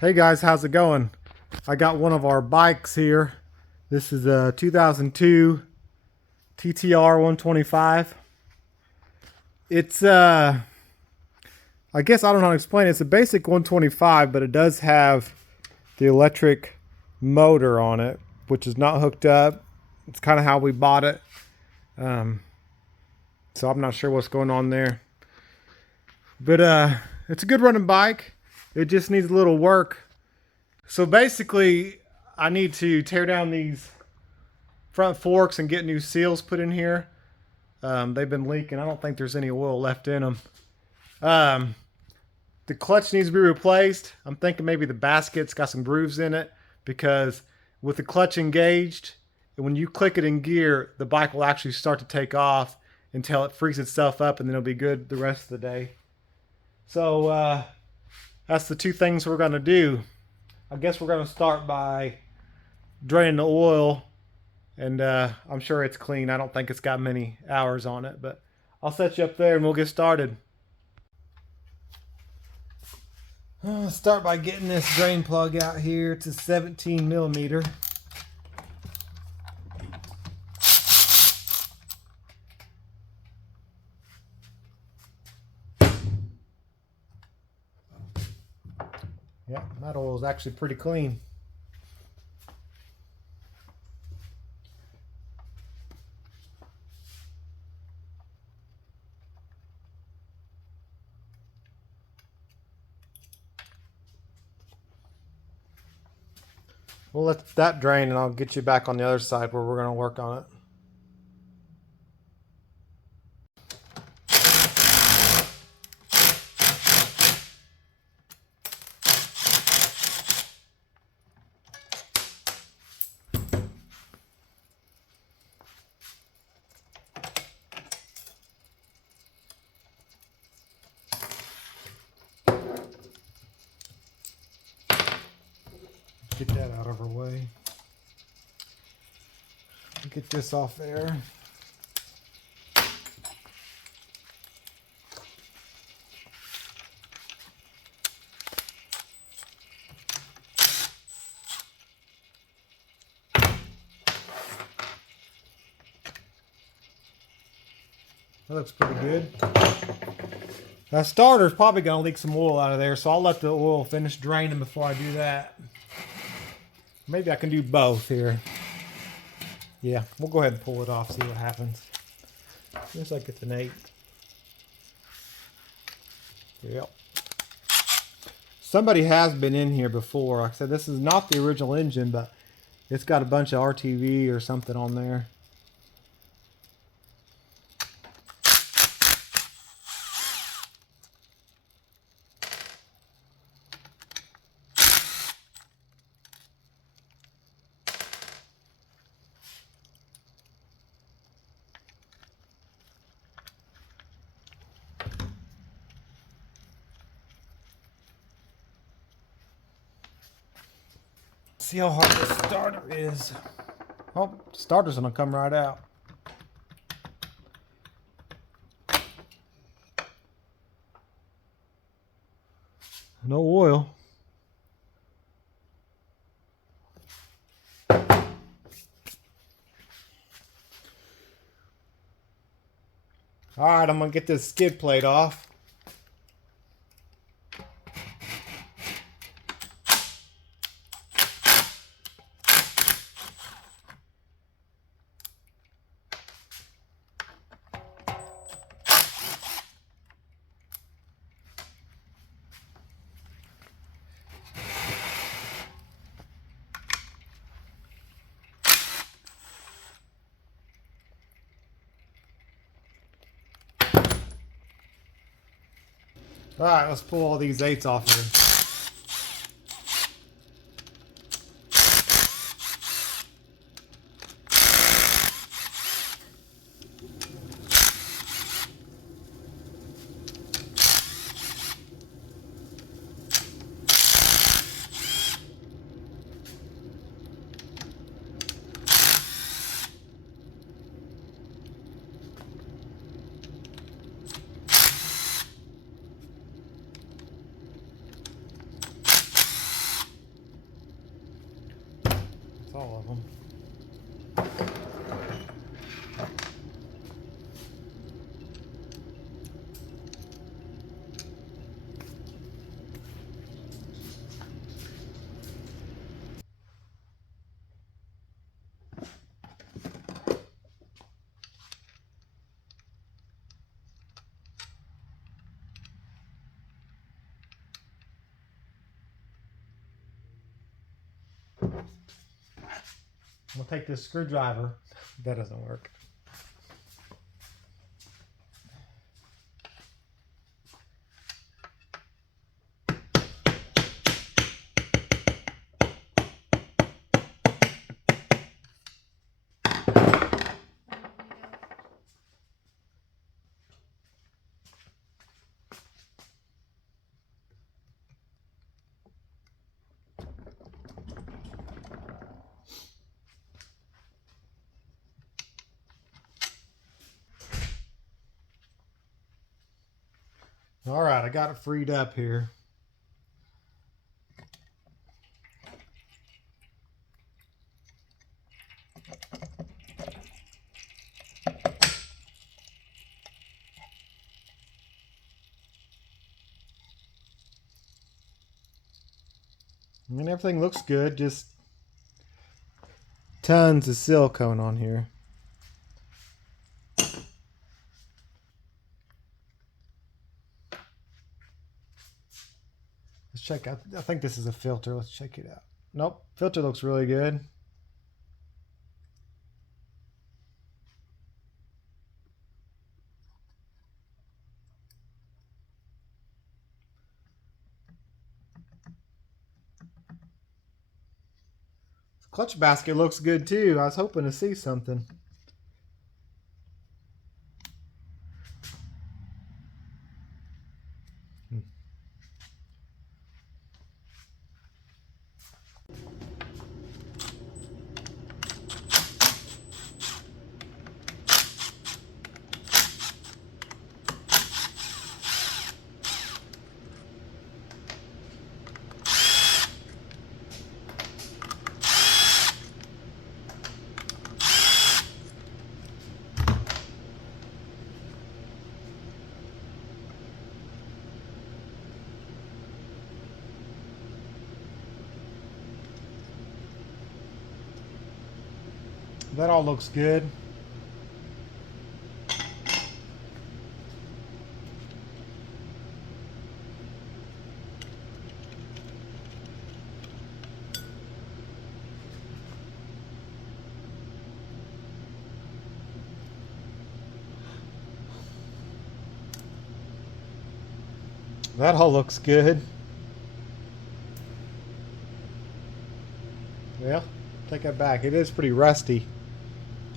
Hey guys, how's it going? I got one of our bikes here. This is a 2002 TTR125. It's I guess I don't know how to explain it. It's a basic 125, but it does have the electric motor on it, which is not hooked up. It's kind of how we bought it. So I'm not sure what's going on there. But it's a good running bike. It just needs a little work. So basically, I need to tear down these front forks and get new seals put in here. They've been leaking. I don't think there's any oil left in them. The clutch needs to be replaced. I'm thinking maybe the basket's got some grooves in it, because with the clutch engaged, when you click it in gear, the bike will actually start to take off until it frees itself up, and then it'll be good the rest of the day. So that's the two things we're going to do. I guess we're going to start by draining the oil, and I'm sure it's clean. I don't think it's got many hours on it, but I'll set you up there and we'll get started. I'll start by getting this drain plug out here. It's a 17 millimeter. Yeah, that oil is actually pretty clean. We'll let that drain and I'll get you back on the other side where we're going to work on it. Get that out of our way. Get this off there. That looks pretty good. That starter's probably going to leak some oil out of there, so I'll let the oil finish draining before I do that. Maybe I can do both here. Yeah, we'll go ahead and pull it off, see what happens. Looks like it's an 8. Yep. Somebody has been in here before. Like I said, this is not the original engine, but it's got a bunch of RTV or something on there. See how hard this starter is. Oh, the starter's gonna come right out. No oil. All right, I'm gonna get this skid plate off. All right, let's pull all these 8s off here. all of them. We'll take this screwdriver. That doesn't work. All right, I got it freed up here. And everything looks good, just tons of silicone on here. Let's check out. I think this is a filter. Let's check it out. Nope, filter looks really good. Clutch basket looks good too. I was hoping to see something. That all looks good. That all looks good. Well, take that back. It is pretty rusty.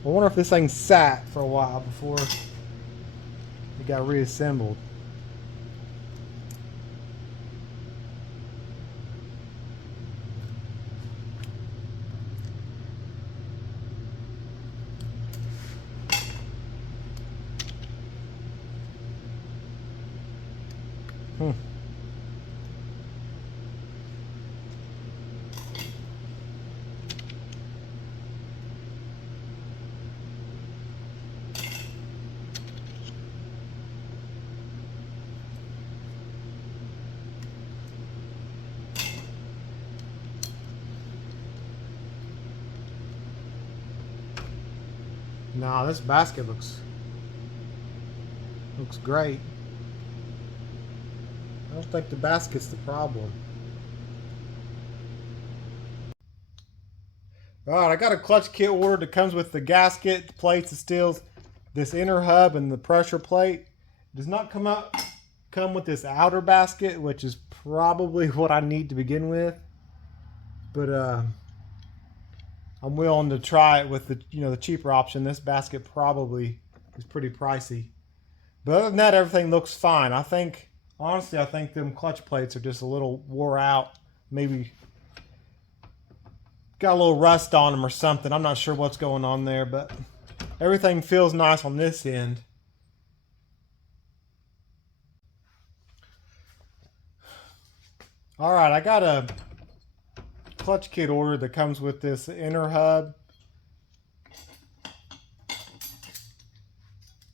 I wonder if this thing sat for a while before it got reassembled. Nah, this basket looks great. I don't think the basket's the problem. Alright, I got a clutch kit ordered that comes with the gasket, the plates, the steels, this inner hub, and the pressure plate. It does not come with this outer basket, which is probably what I need to begin with. But I'm willing to try it with the cheaper option. This basket probably is pretty pricey. But other than that, everything looks fine. Honestly, I think them clutch plates are just a little wore out. Maybe got a little rust on them or something. I'm not sure what's going on there, but everything feels nice on this end. All right, I got a clutch kit ordered that comes with this inner hub.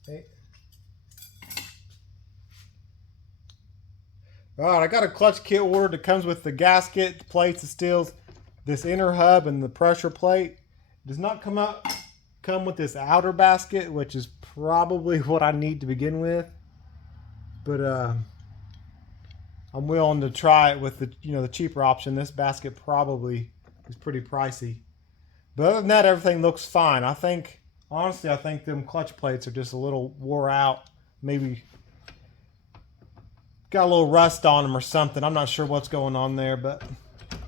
Hey. Alright, I got a clutch kit ordered that comes with the gasket, the plates, the steels, this inner hub, and the pressure plate. It does not come with this outer basket, which is probably what I need to begin with. But I'm willing to try it with the cheaper option. This basket probably is pretty pricey. But other than that, everything looks fine. Honestly, I think them clutch plates are just a little wore out. Maybe got a little rust on them or something. I'm not sure what's going on there, but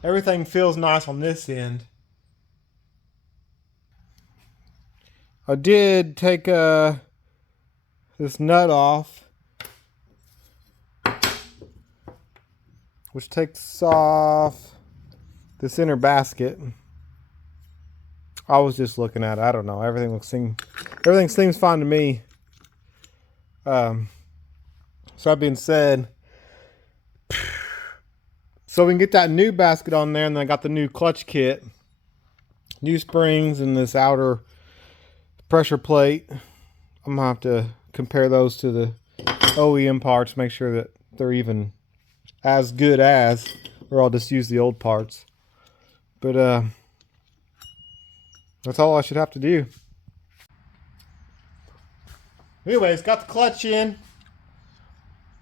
everything feels nice on this end. I did take this nut off, which takes off this inner basket. I was just looking at it. I don't know. Everything seems fine to me. So that being said, so we can get that new basket on there, and then I got the new clutch kit, new springs, and this outer pressure plate. I'm gonna have to compare those to the OEM parts, make sure that they're even as good as, or I'll just use the old parts. But that's all I should have to do. Anyways, got the clutch in.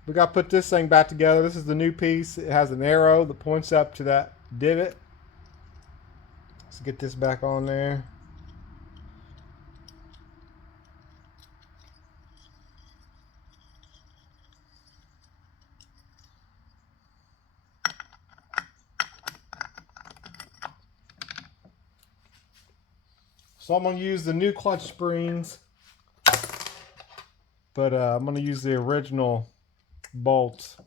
We got to put this thing back together. This is the new piece. It has an arrow that points up to that divot. Let's get this back on there. So I'm going to use the new clutch springs, but I'm going to use the original bolts.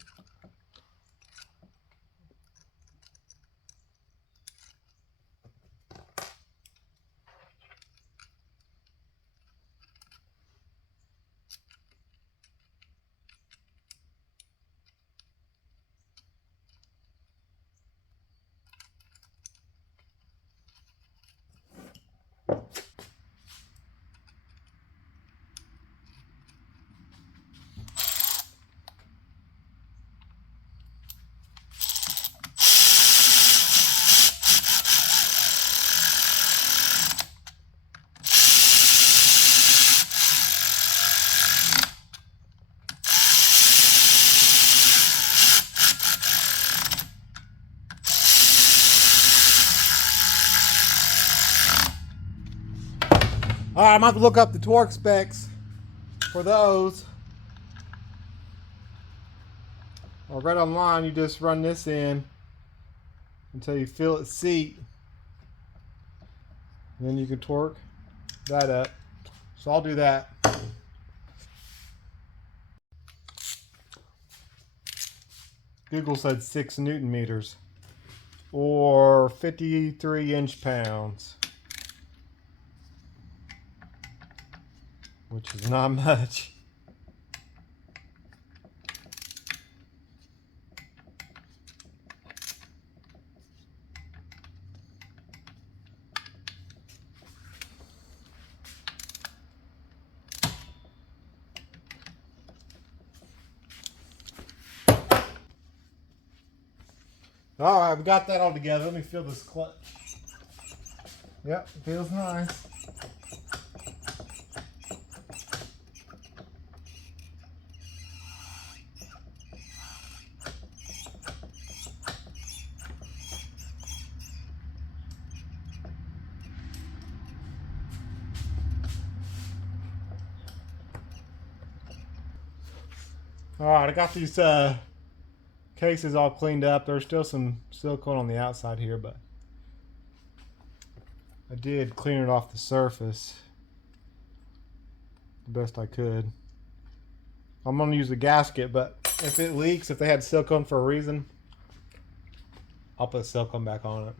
Alright, I'm going to have to look up the torque specs for those. Or right online, you just run this in until you feel it seat. And then you can torque that up. So I'll do that. Google said 6 Newton meters or 53 inch-pounds, which is not much. All right, we got that all together. Let me feel this clutch. Yep, feels nice. All right, I got these cases all cleaned up. There's still some silicone on the outside here, but I did clean it off the surface the best I could. I'm going to use the gasket, but if it leaks, if they had silicone for a reason, I'll put silicone back on it.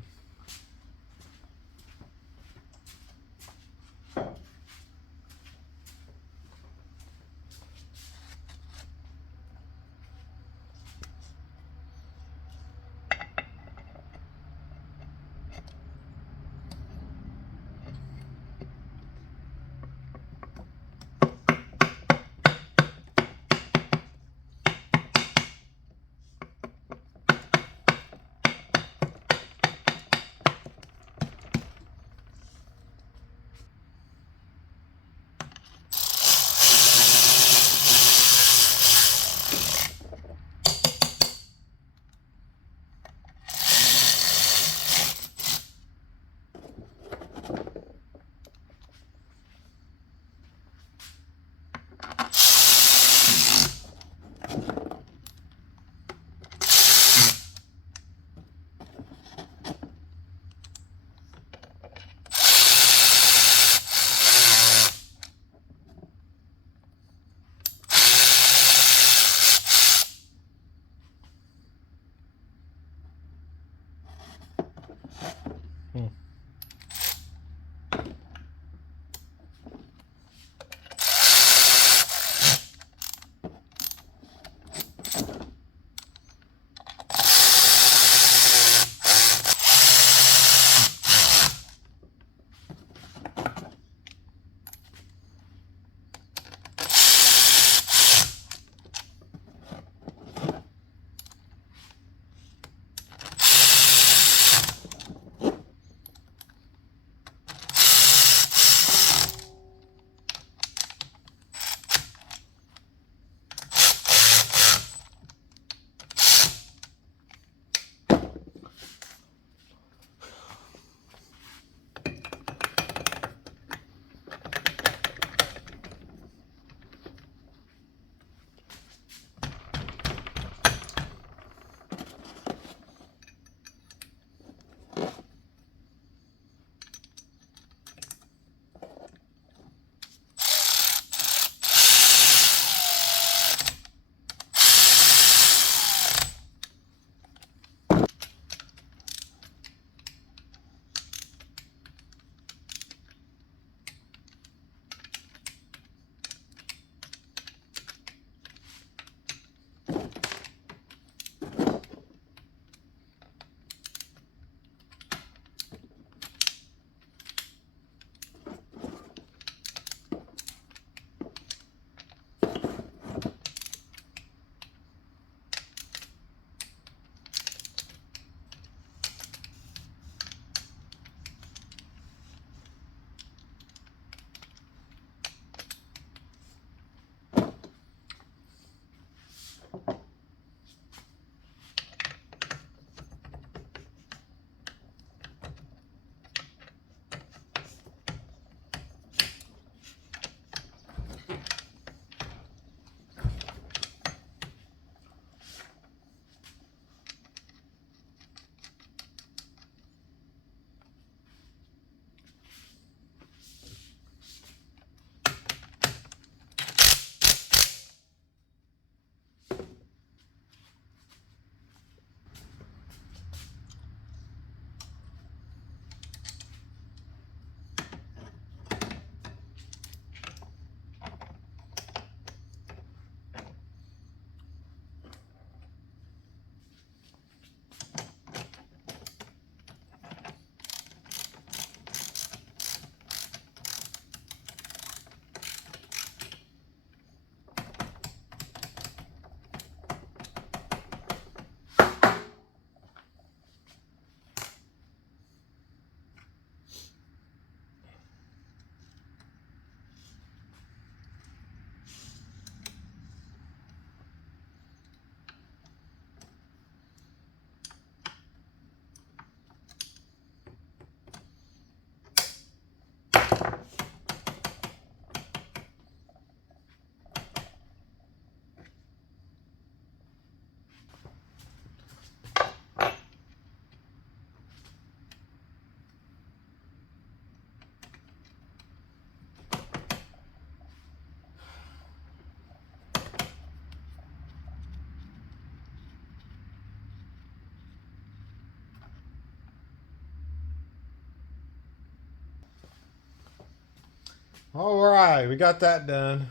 All right, we got that done.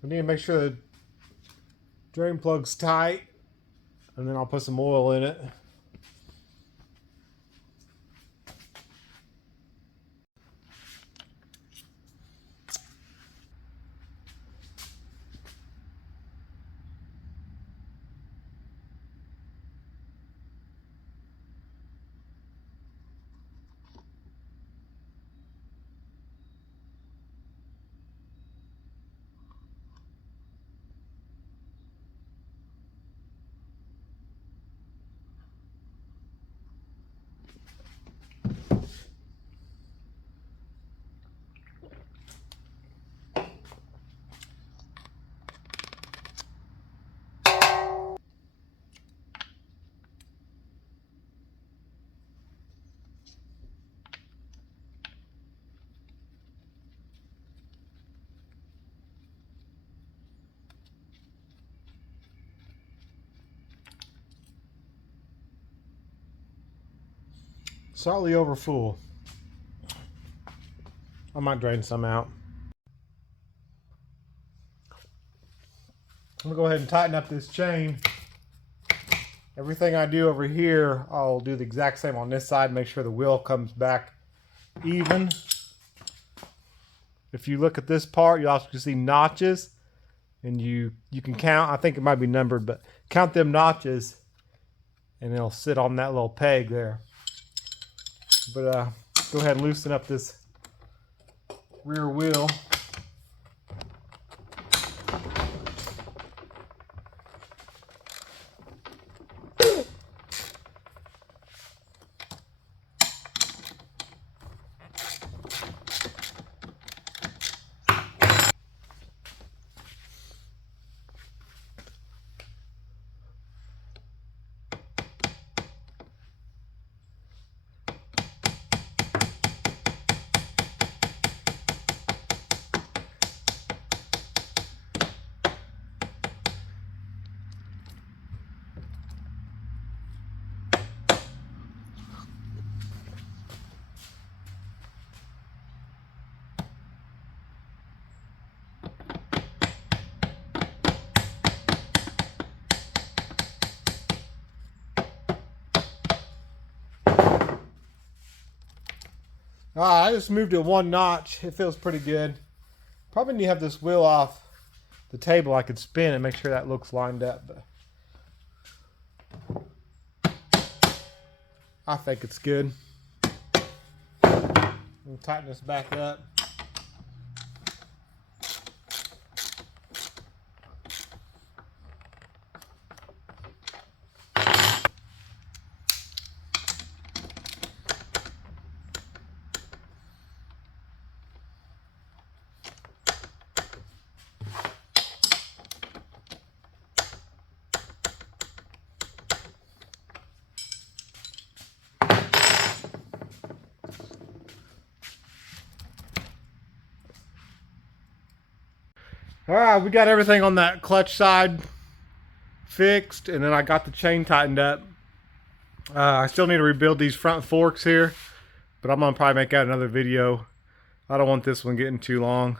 We need to make sure the drain plug's tight, and then I'll put some oil in it. Slightly over full. I might drain some out. I'm gonna go ahead and tighten up this chain. Everything I do over here, I'll do the exact same on this side, make sure the wheel comes back even. If you look at this part, you also see notches, and you can count, I think it might be numbered, but count them notches and it'll sit on that little peg there. But go ahead and loosen up this rear wheel. I just moved it one notch. It feels pretty good. Probably need to have this wheel off the table. I could spin and make sure that looks lined up. But I think it's good. We'll tighten this back up. All right, we got everything on that clutch side fixed, and then I got the chain tightened up. I still need to rebuild these front forks here, but I'm gonna probably make out another video. I don't want this one getting too long.